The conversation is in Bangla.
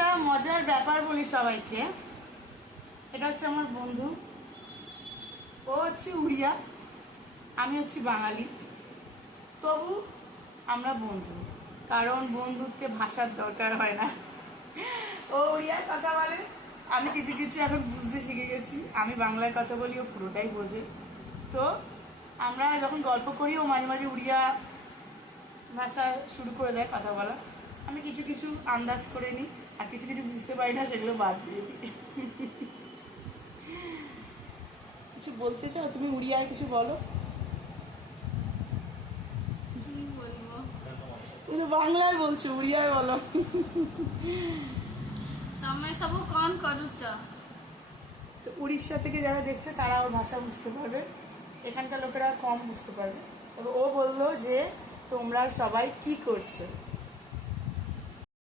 একটা মজার ব্যাপার বলি সবাইকে। এটা হচ্ছে আমার বন্ধু, ও হচ্ছে উড়িয়া, আমি হচ্ছি বাঙালি, তবু আমরা বন্ধু, কারণ বন্ধুত্বে ভাষার দরকার হয় না। ও উড়িয়ায় কথা বলে, আমি কিছু কিছু এখন বুঝতে শিখে গেছি, আমি বাংলায় কথা বলি, ও পুরোটাই বোঝে। তো আমরা যখন গল্প করি ও মাঝে মাঝে উড়িয়া ভাষা শুরু করে দেয় কথা বলা, আমি কিছু কিছু আন্দাজ করে নিই, আর কিছু কিছু বুঝতে পারি না, সেগুলো বাদ দিয়ে দিই। কিছু বলতে চাও তুমি উড়িয়ায়, কিছু বলো। তুমি তো বাংলায় বলছো, উড়িয়ায় বলো। তুমি সব কন করুছ? তো উড়িষ্যা থেকে যারা দেখছে তারা ওর ভাষা বুঝতে পারবে, এখানকার লোকেরা কম বুঝতে পারবে। তবে ও বললো যে তোমরা সবাই কি করছো।